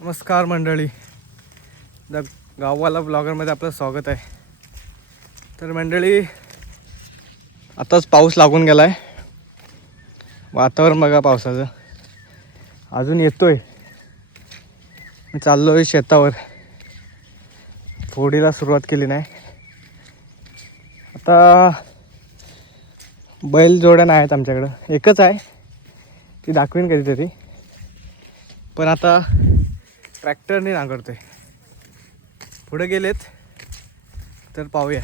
नमस्कार मंडळी, द गाववाला ब्लॉगरमध्ये आपलं स्वागत आहे. तर मंडळी, आताच पाऊस लागून गेला आहे. वातावरण बघा पावसाचं, अजून येतोय. मी चाललो आहे शेतावर, फोडीला सुरुवात केली नाही. आता बैल जोड्या नाही आहेत आमच्याकडं, एकच आहे, ती दाखवीन कधीतरी. पण आता ट्रॅक्टरने नांगरतोय. पुढे गेलेत तर पाहूया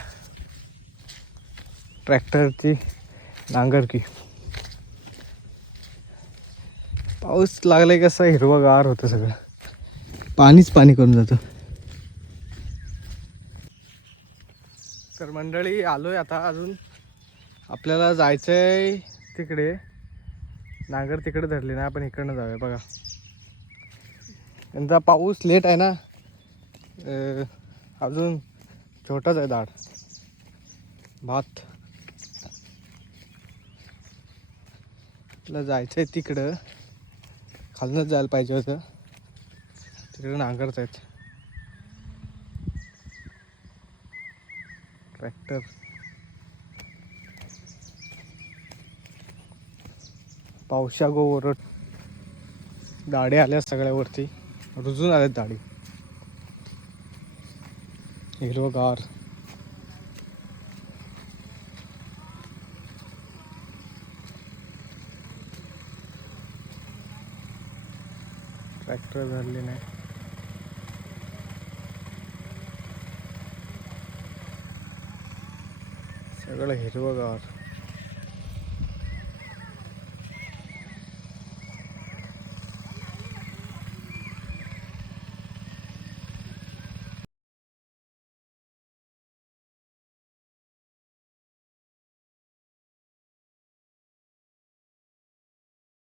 ट्रॅक्टरची नांगरकी. पाऊस लागला की असं हिरवंगार होतं, सगळं पाणीच पाणी करून जातं. तर मंडळी, आलोय आता. अजून आपल्याला जायचंय तिकडे. नांगर तिकडे धरली ना, आपण इकडनं जाऊया. बघा, त्यांचा पाऊस लेट आहे ना, अजून छोटाच आहे दाट भात. आपल्याला जायचं आहे तिकडं, खालूनच जायला पाहिजे होतं. तिकडे नांगरत आहेत ट्रॅक्टर. पावसा गो ओरड, दाढी आल्या सगळ्यावरती, रुजून आल्यात दाढी. हिरवगार ट्रॅक्टर धरले नाही. सगळं हिरवगार.